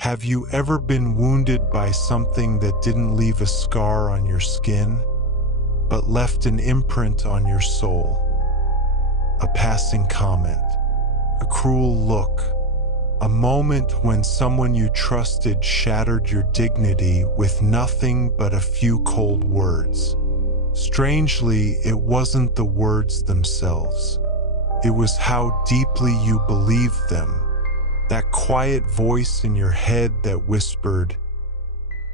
Have you ever been wounded by something that didn't leave a scar on your skin, but left an imprint on your soul? A passing comment, a cruel look, a moment when someone you trusted shattered your dignity with nothing but a few cold words. Strangely, it wasn't the words themselves. It was how deeply you believed them. That quiet voice in your head that whispered,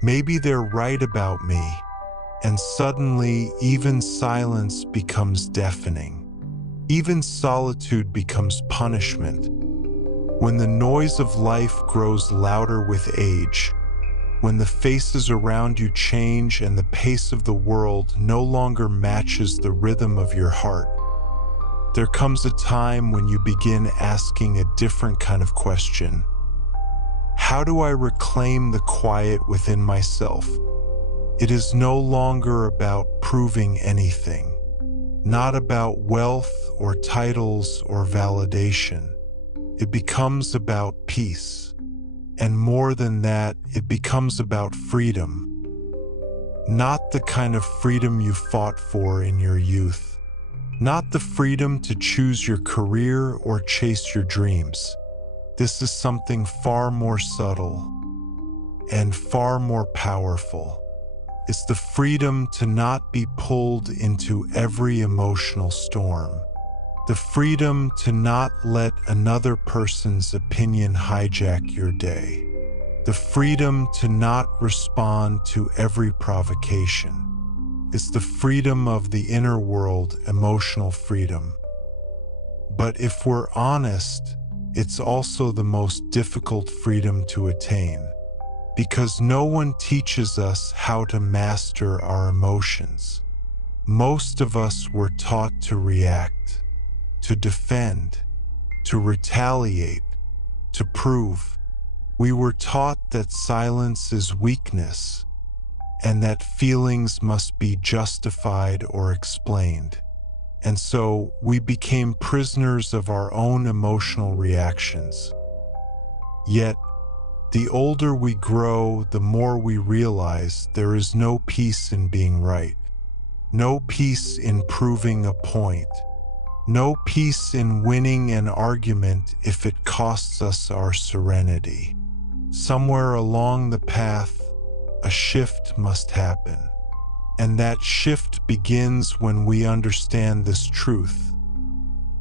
"Maybe they're right about me." And suddenly, even silence becomes deafening. Even solitude becomes punishment. When the noise of life grows louder with age, when the faces around you change and the pace of the world no longer matches the rhythm of your heart, there comes a time when you begin asking a different kind of question. How do I reclaim the quiet within myself? It is no longer about proving anything, not about wealth or titles or validation. It becomes about peace. And more than that, it becomes about freedom. Not the kind of freedom you fought for in your youth. Not the freedom to choose your career or chase your dreams. This is something far more subtle and far more powerful. It's the freedom to not be pulled into every emotional storm. The freedom to not let another person's opinion hijack your day. The freedom to not respond to every provocation. It's the freedom of the inner world, emotional freedom. But if we're honest, it's also the most difficult freedom to attain, because no one teaches us how to master our emotions. Most of us were taught to react, to defend, to retaliate, to prove. We were taught that silence is weakness, and that feelings must be justified or explained. And so we became prisoners of our own emotional reactions. Yet, the older we grow, the more we realize there is no peace in being right, no peace in proving a point, no peace in winning an argument if it costs us our serenity. Somewhere along the path, a shift must happen. And that shift begins when we understand this truth.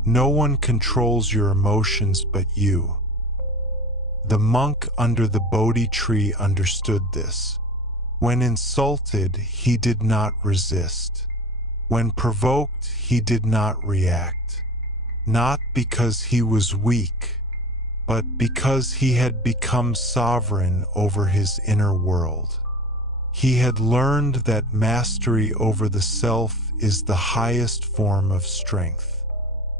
No one controls your emotions but you. The monk under the Bodhi tree understood this. When insulted, he did not resist. When provoked, he did not react. Not because he was weak, but because he had become sovereign over his inner world. He had learned that mastery over the self is the highest form of strength.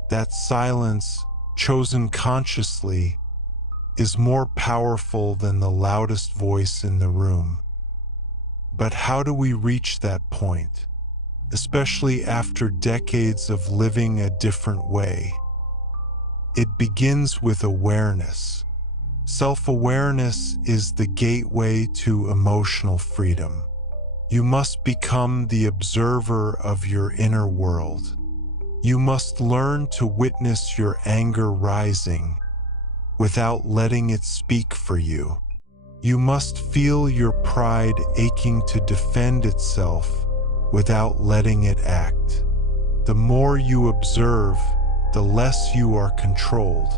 That silence, chosen consciously, is more powerful than the loudest voice in the room. But how do we reach that point, especially after decades of living a different way? It begins with awareness. Self-awareness is the gateway to emotional freedom. You must become the observer of your inner world. You must learn to witness your anger rising without letting it speak for you. You must feel your pride aching to defend itself without letting it act. The more you observe, the less you are controlled.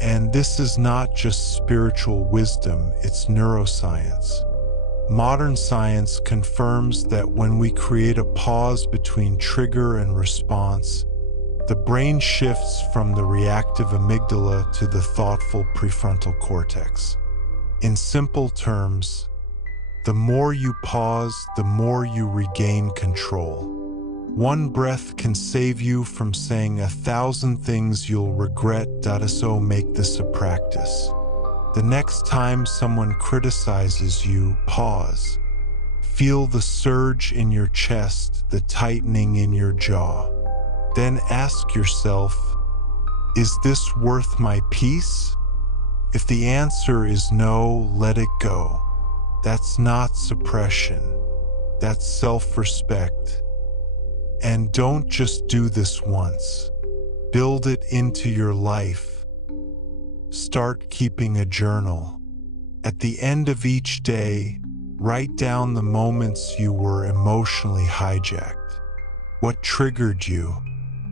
And this is not just spiritual wisdom, it's neuroscience. Modern science confirms that when we create a pause between trigger and response, the brain shifts from the reactive amygdala to the thoughtful prefrontal cortex. In simple terms, the more you pause, the more you regain control. One breath can save you from saying 1,000 things you'll regret. So make this a practice. The next time someone criticizes you, pause. Feel the surge in your chest, the tightening in your jaw. Then ask yourself, is this worth my peace? If the answer is no, let it go. That's not suppression. That's self-respect. And don't just do this once. Build it into your life. Start keeping a journal. At the end of each day, write down the moments you were emotionally hijacked. What triggered you?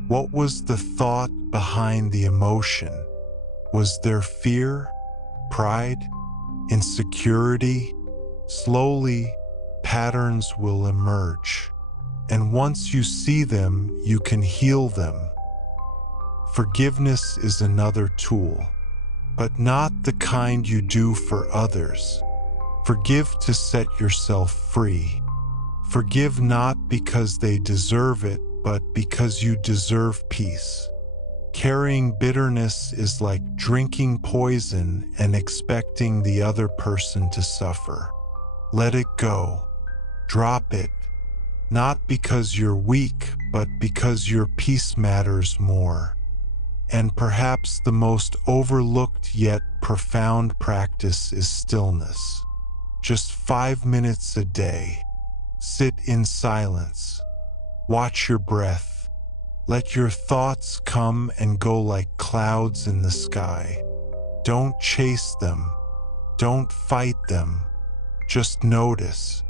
What was the thought behind the emotion? Was there fear, pride, insecurity? Slowly, patterns will emerge. And once you see them, you can heal them. Forgiveness is another tool, but not the kind you do for others. Forgive to set yourself free. Forgive not because they deserve it, but because you deserve peace. Carrying bitterness is like drinking poison and expecting the other person to suffer. Let it go. Drop it. Not because you're weak, but because your peace matters more. And perhaps the most overlooked yet profound practice is stillness. Just 5 minutes a day. Sit in silence. Watch your breath. Let your thoughts come and go like clouds in the sky. Don't chase them. Don't fight them. Just notice.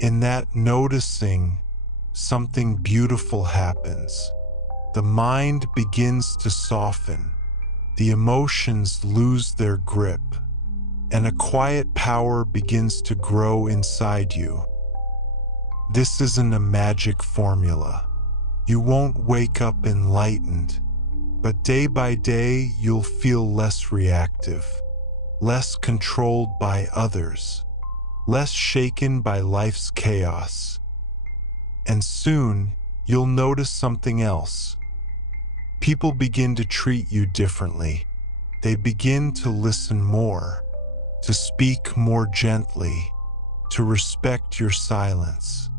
In that noticing, something beautiful happens. The mind begins to soften. The emotions lose their grip. And a quiet power begins to grow inside you. This isn't a magic formula. You won't wake up enlightened, but day by day you'll feel less reactive, less controlled by others, less shaken by life's chaos. And soon, you'll notice something else. People begin to treat you differently. They begin to listen more, to speak more gently, to respect your silence.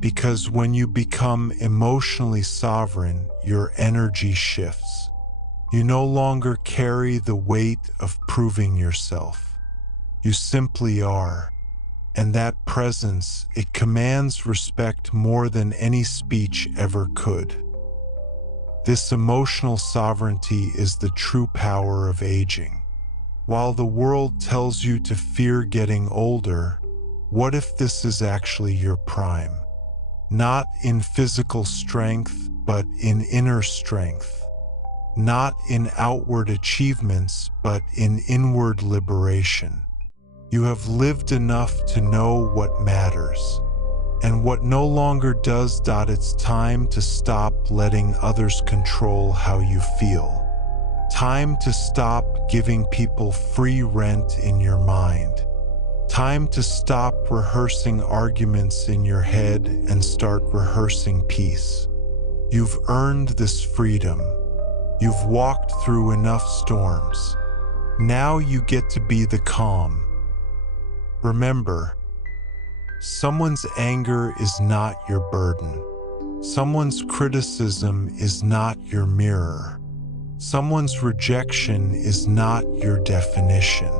Because when you become emotionally sovereign, your energy shifts. You no longer carry the weight of proving yourself. You simply are. And that presence, it commands respect more than any speech ever could. This emotional sovereignty is the true power of aging. While the world tells you to fear getting older, what if this is actually your prime? Not in physical strength, but in inner strength. Not in outward achievements, but in inward liberation. You have lived enough to know what matters, and what no longer does. It's time to stop letting others control how you feel. Time to stop giving people free rent in your mind. Time to stop rehearsing arguments in your head and start rehearsing peace. You've earned this freedom. You've walked through enough storms. Now you get to be the calm. Remember, someone's anger is not your burden. Someone's criticism is not your mirror. Someone's rejection is not your definition.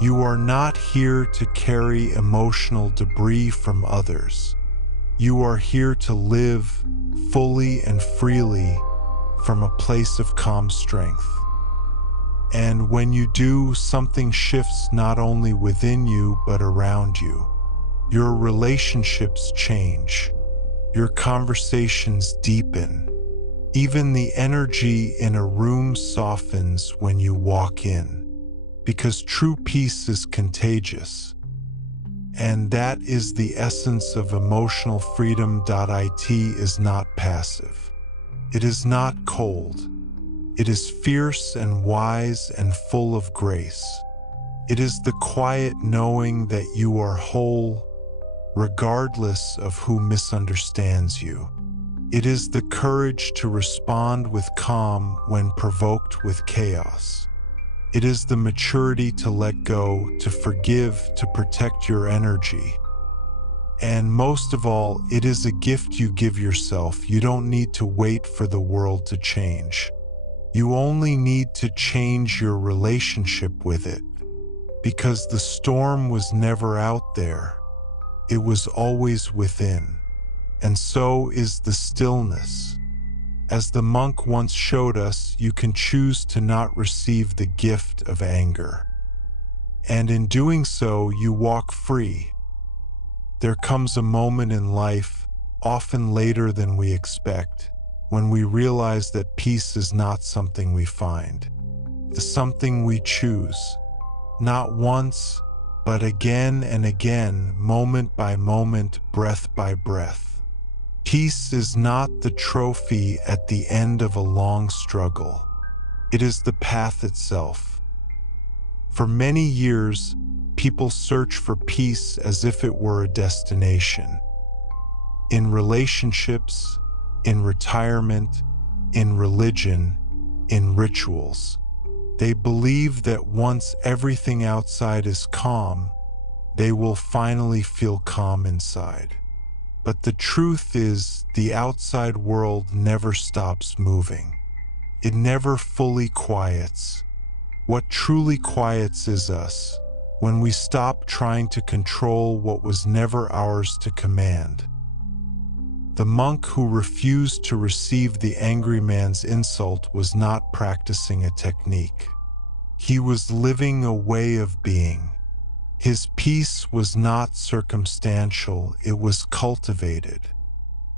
You are not here to carry emotional debris from others. You are here to live fully and freely from a place of calm strength. And when you do, something shifts not only within you but around you. Your relationships change. Your conversations deepen. Even the energy in a room softens when you walk in. Because true peace is contagious. And that is the essence of emotional freedom. It is not passive. It is not cold. It is fierce and wise and full of grace. It is the quiet knowing that you are whole, regardless of who misunderstands you. It is the courage to respond with calm when provoked with chaos. It is the maturity to let go, to forgive, to protect your energy. And most of all, it is a gift you give yourself. You don't need to wait for the world to change. You only need to change your relationship with it, because the storm was never out there. It was always within. And so is the stillness. As the monk once showed us, you can choose to not receive the gift of anger. And in doing so, you walk free. There comes a moment in life, often later than we expect, when we realize that peace is not something we find. It's something we choose. Not once, but again and again, moment by moment, breath by breath. Peace is not the trophy at the end of a long struggle. It is the path itself. For many years, people search for peace as if it were a destination. In relationships, in retirement, in religion, in rituals. They believe that once everything outside is calm, they will finally feel calm inside. But the truth is, the outside world never stops moving. It never fully quiets. What truly quiets is us, when we stop trying to control what was never ours to command. The monk who refused to receive the angry man's insult was not practicing a technique. He was living a way of being. His peace was not circumstantial, it was cultivated.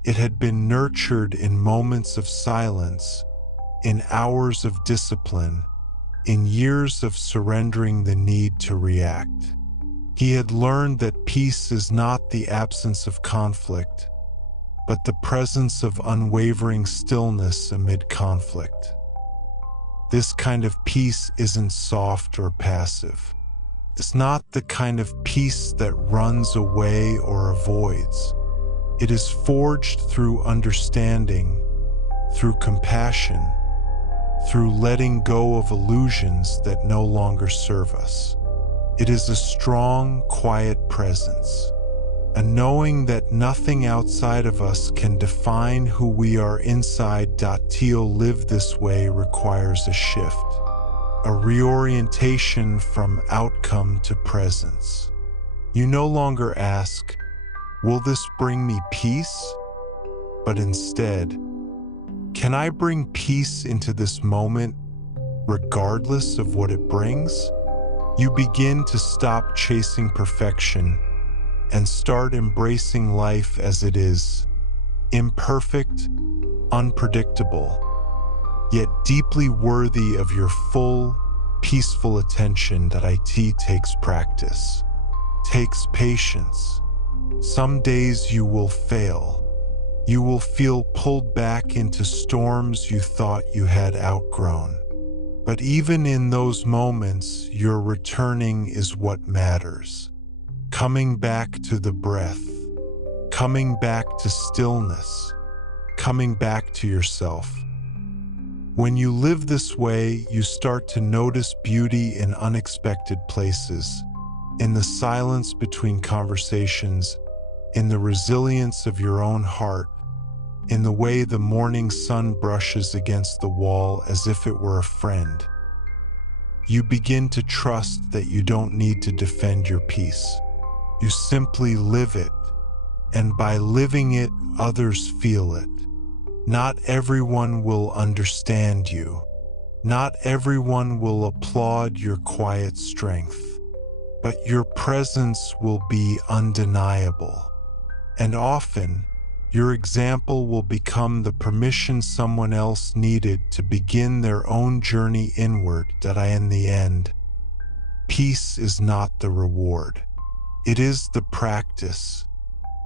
It had been nurtured in moments of silence, in hours of discipline, in years of surrendering the need to react. He had learned that peace is not the absence of conflict, but the presence of unwavering stillness amid conflict. This kind of peace isn't soft or passive. It's not the kind of peace that runs away or avoids. It is forged through understanding, through compassion, through letting go of illusions that no longer serve us. It is a strong, quiet presence, a knowing that nothing outside of us can define who we are inside. To live this way requires a shift, a reorientation from outcome to presence. You no longer ask, "Will this bring me peace?" But instead, "Can I bring peace into this moment, regardless of what it brings?" You begin to stop chasing perfection and start embracing life as it is, imperfect, unpredictable, yet deeply worthy of your full, peaceful attention. That it takes practice, takes patience. Some days you will fail. You will feel pulled back into storms you thought you had outgrown. But even in those moments, your returning is what matters. Coming back to the breath, coming back to stillness, coming back to yourself. When you live this way, you start to notice beauty in unexpected places, in the silence between conversations, in the resilience of your own heart, in the way the morning sun brushes against the wall as if it were a friend. You begin to trust that you don't need to defend your peace. You simply live it, and by living it, others feel it. Not everyone will understand you. Not everyone will applaud your quiet strength, but your presence will be undeniable. And often, your example will become the permission someone else needed to begin their own journey inward. In the end, peace is not the reward. It is the practice.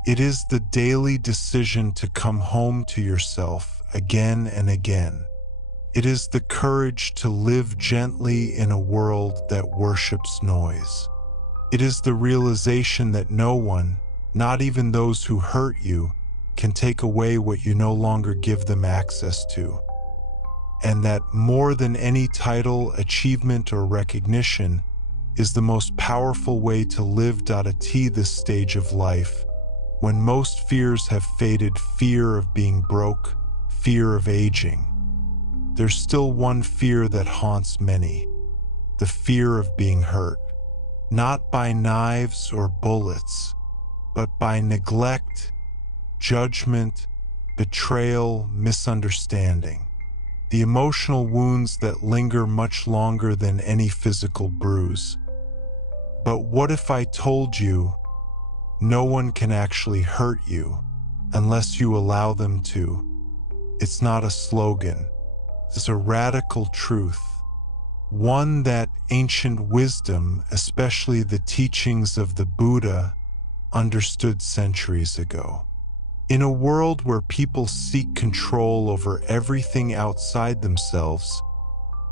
It is the daily decision to come home to yourself again and again. It is the courage to live gently in a world that worships noise. It is the realization that no one, not even those who hurt you, can take away what you no longer give them access to. And that more than any title, achievement, or recognition is the most powerful way to live. At this stage of life, when most fears have faded, fear of being broke, fear of aging, there's still one fear that haunts many: the fear of being hurt, not by knives or bullets, but by neglect, judgment, betrayal, misunderstanding. The emotional wounds that linger much longer than any physical bruise. But what if I told you no one can actually hurt you unless you allow them to? It's not a slogan. It's a radical truth. One that ancient wisdom, especially the teachings of the Buddha, understood centuries ago. In a world where people seek control over everything outside themselves,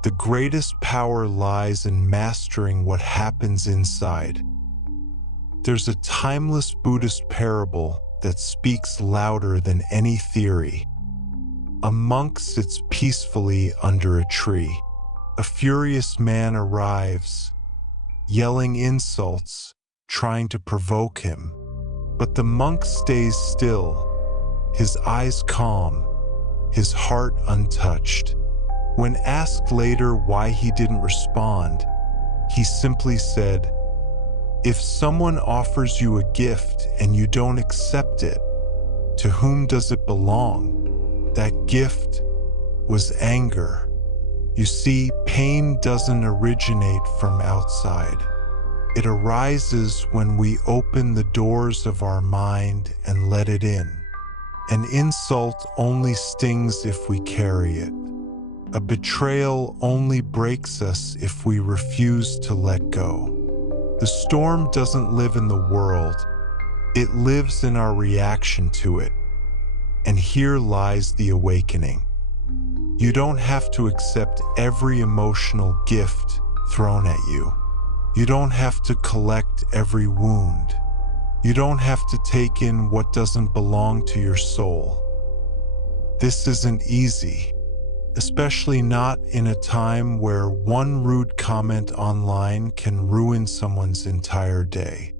the greatest power lies in mastering what happens inside. There's a timeless Buddhist parable that speaks louder than any theory. A monk sits peacefully under a tree. A furious man arrives, yelling insults, trying to provoke him. But the monk stays still, his eyes calm, his heart untouched. When asked later why he didn't respond, he simply said, "If someone offers you a gift and you don't accept it, to whom does it belong?" That gift was anger. You see, pain doesn't originate from outside. It arises when we open the doors of our mind and let it in. An insult only stings if we carry it. A betrayal only breaks us if we refuse to let go. The storm doesn't live in the world, it lives in our reaction to it. And here lies the awakening. You don't have to accept every emotional gift thrown at you. You don't have to collect every wound. You don't have to take in what doesn't belong to your soul. This isn't easy, especially not in a time where one rude comment online can ruin someone's entire day.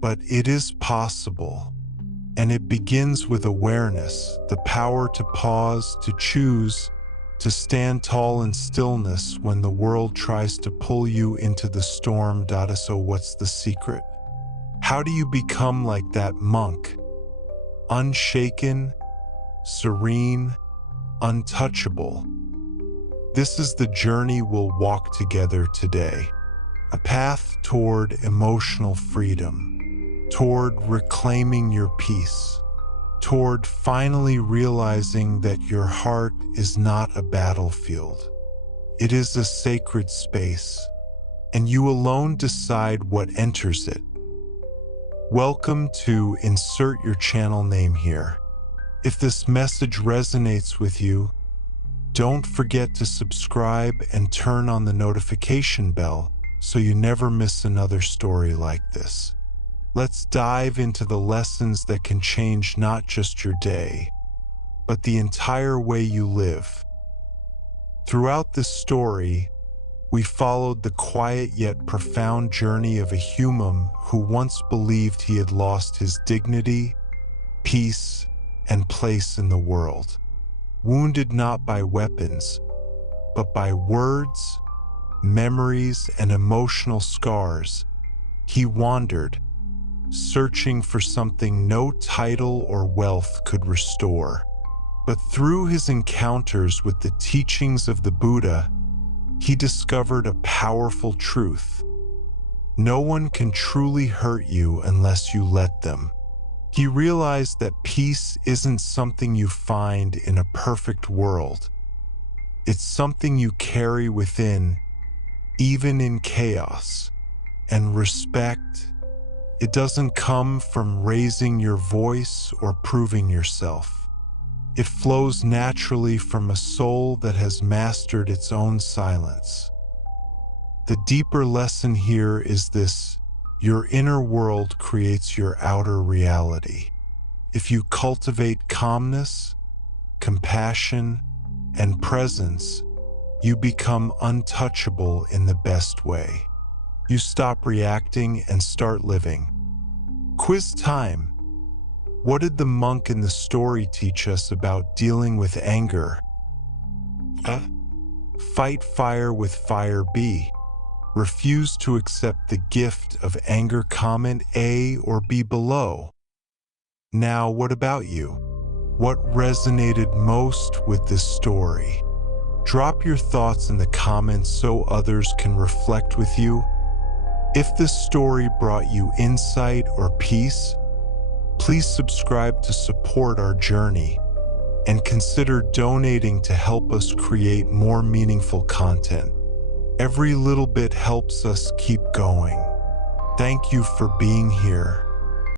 But it is possible, and it begins with awareness, the power to pause, to choose, to stand tall in stillness when the world tries to pull you into the storm. So what's the secret? How do you become like that monk? Unshaken, serene, untouchable. This is the journey we'll walk together today. A path toward emotional freedom, toward reclaiming your peace, toward finally realizing that your heart is not a battlefield. It is a sacred space, and you alone decide what enters it. Welcome to insert your channel name here. If this message resonates with you, don't forget to subscribe and turn on the notification bell so you never miss another story like this. Let's dive into the lessons that can change not just your day, but the entire way you live. Throughout this story, we followed the quiet yet profound journey of a human who once believed he had lost his dignity, peace, and place in the world. Wounded not by weapons, but by words, memories, and emotional scars, he wandered, searching for something no title or wealth could restore. But through his encounters with the teachings of the Buddha, he discovered a powerful truth. No one can truly hurt you unless you let them. He realized that peace isn't something you find in a perfect world. It's something you carry within, even in chaos. And respect, it doesn't come from raising your voice or proving yourself. It flows naturally from a soul that has mastered its own silence. The deeper lesson here is this: your inner world creates your outer reality. If you cultivate calmness, compassion, and presence, you become untouchable in the best way. You stop reacting and start living. Quiz time. What did the monk in the story teach us about dealing with anger? Fight fire with fire B. Refuse to accept the gift of anger. Comment A or B below. Now, what about you? What resonated most with this story? Drop your thoughts in the comments so others can reflect with you. If this story brought you insight or peace, please subscribe to support our journey and consider donating to help us create more meaningful content. Every little bit helps us keep going. Thank you for being here.